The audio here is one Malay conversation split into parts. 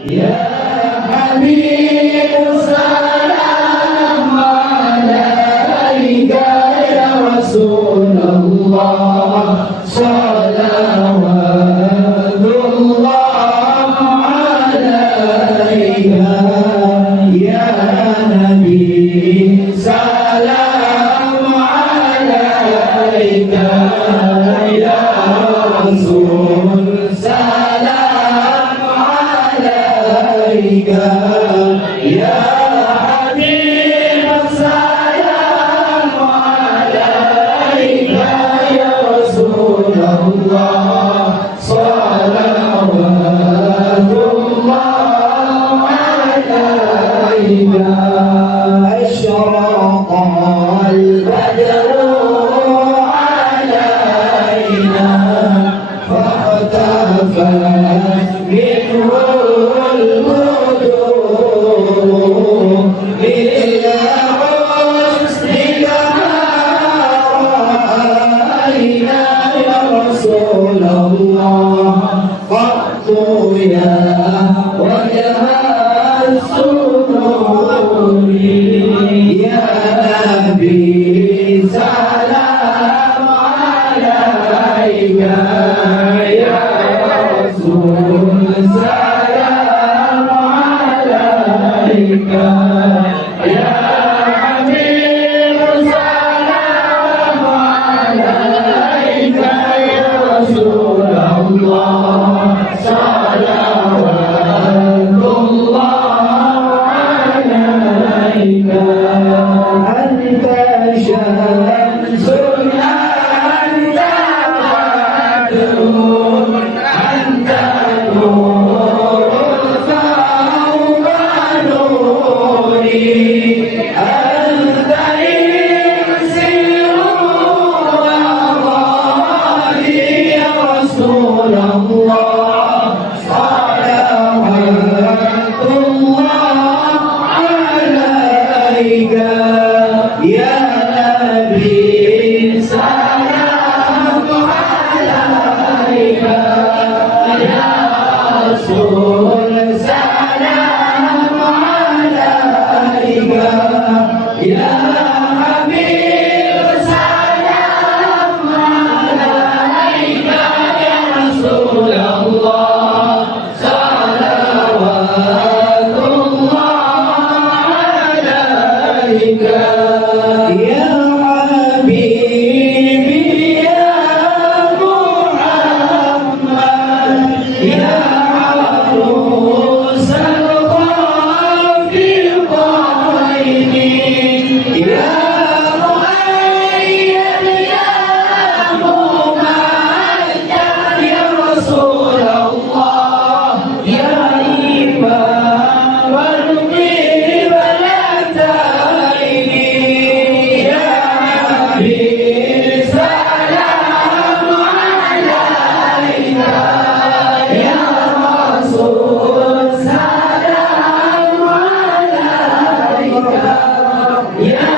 Ya Habib salam alaika ya Rasulullah salawatullah alaika ya Nabi salam alaika ya Rasul salam alaika ya Habib salam alaika ya Rasulullah salawatullah alaika asyraqa al-badru alaina فاختفت منه البدور للحسن كما رأينا يا رسول الله قط يا وجه السرور يا نبي سلام عليك يا رسول سلام عليك يا حبيب سلام عليك يا رسول الله صلوات الله عليك أنت شمس أنت بدر أنت نور فوق نوري أنت إنسير وضالي يا رسول الله صلوات الله عليك يا نبي سلام عليك يا رسول سلام عليك يا حبيب سلام عليك يا رسول الله صلوات الله عليك يا حبيبي يا محمد يا عروس الخافقين يا مؤيد يا ممجد يا رسول الله يا إمام القبلتين يا حبيب سلام عليك يا رسول سلام عليك يا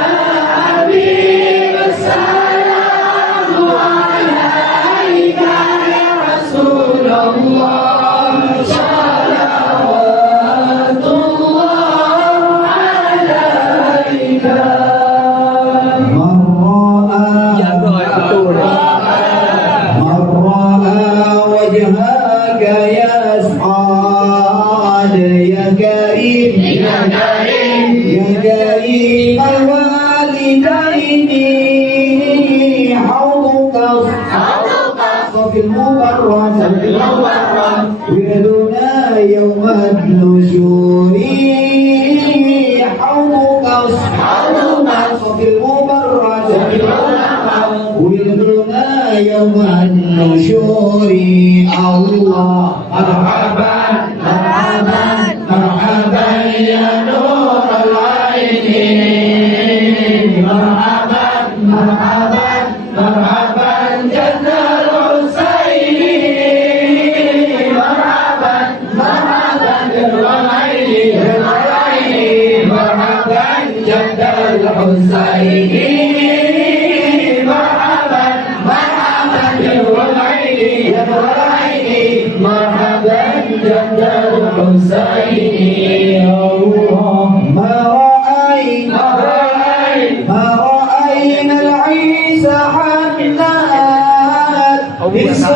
حبيب سلام عليك يا رسول الله صلوات الله عليك من رأى وجهك يسعد يا كريم يا كريم يا كريم الوالدين حوضك صف المبرد ولدنا يوم النشور حوضك صف المبرد ولدنا يوم النشور الله مرحبا مرحبا مرحبا يا نور العين مرحبا مرحبا مرحبا جد الحسين مرحبا مرحبا بالرعين مرحبا جد الحسين مرحبا مرحبا بالرعين مرحبا جد الحسين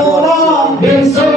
الله بالصورة